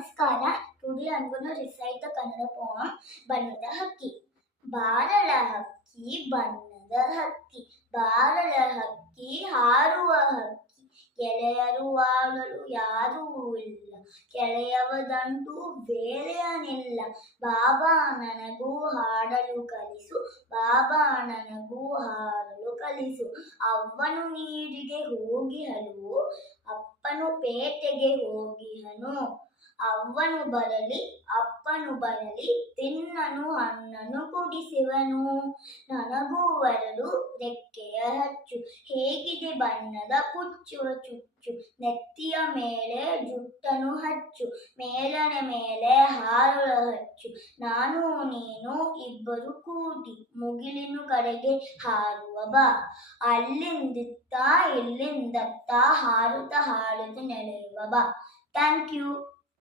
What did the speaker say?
Namaskara. Today I'm going to recite the Kannada poem Bannada Hakki. ಬಾರಳ ಹಕ್ಕಿ ಬಣ್ಣದ ಹಕ್ಕಿ, ಬಾರಳ ಹಕ್ಕಿ ಹಾರುವ ಹಕ್ಕಿ, ಗೆಳೆಯರು ವಾಗಲು ಯಾರೂ ಇಲ್ಲ, ಗೆಳೆಯವದಂತೂ ಬೇರೆಯನಿಲ್ಲ. ಬಾಬಾ ನನಗೂ ಹಾಡಲು ಕಲಿಸು, ಬಾಬಾ ನನಗೂ ಹಾಡಲು ಕಲಿಸು. ಅವ್ವನು ನೀರಿಗೆ ಹೋಗಿಹನು, ಅಪ್ಪನು ಪೇಟೆಗೆ ಹೋಗಿಹನು. ಅವ್ವನು ಬರಲಿ ಅಪ್ಪನು ಬರಲಿ, ತಿನ್ನನು ಹಣ್ಣನು ಕುಡಿಸುವನು. ನನಗೂ ಎರಡು ರೆಕ್ಕೆಯ ಹಚ್ಚು, ಹೇಗಿದೆ ಬಣ್ಣದ ಪುಚ್ಚುವ ಚುಚ್ಚು. ನೆತ್ತಿಯ ಮೇಲೆ ಜುಟ್ಟನು ಹಚ್ಚು, ಮೇಲನೆ ಮೇಲೆ ಹಾರುಳ ಹಚ್ಚು. ನಾನು ನೀನು ಇಬ್ಬರು ಕೂಡಿ ಮುಗಿಲಿನ ಕಡೆಗೆ ಹಾರುವ ಬಾ. ಅಲ್ಲಿಂದಿತ್ತ ಇಲ್ಲಿಂದತ್ತ ಹಾರುತ್ತ ಹಾಡುತ್ತ ನಡೆಯುವ ಬಾ. Thank you.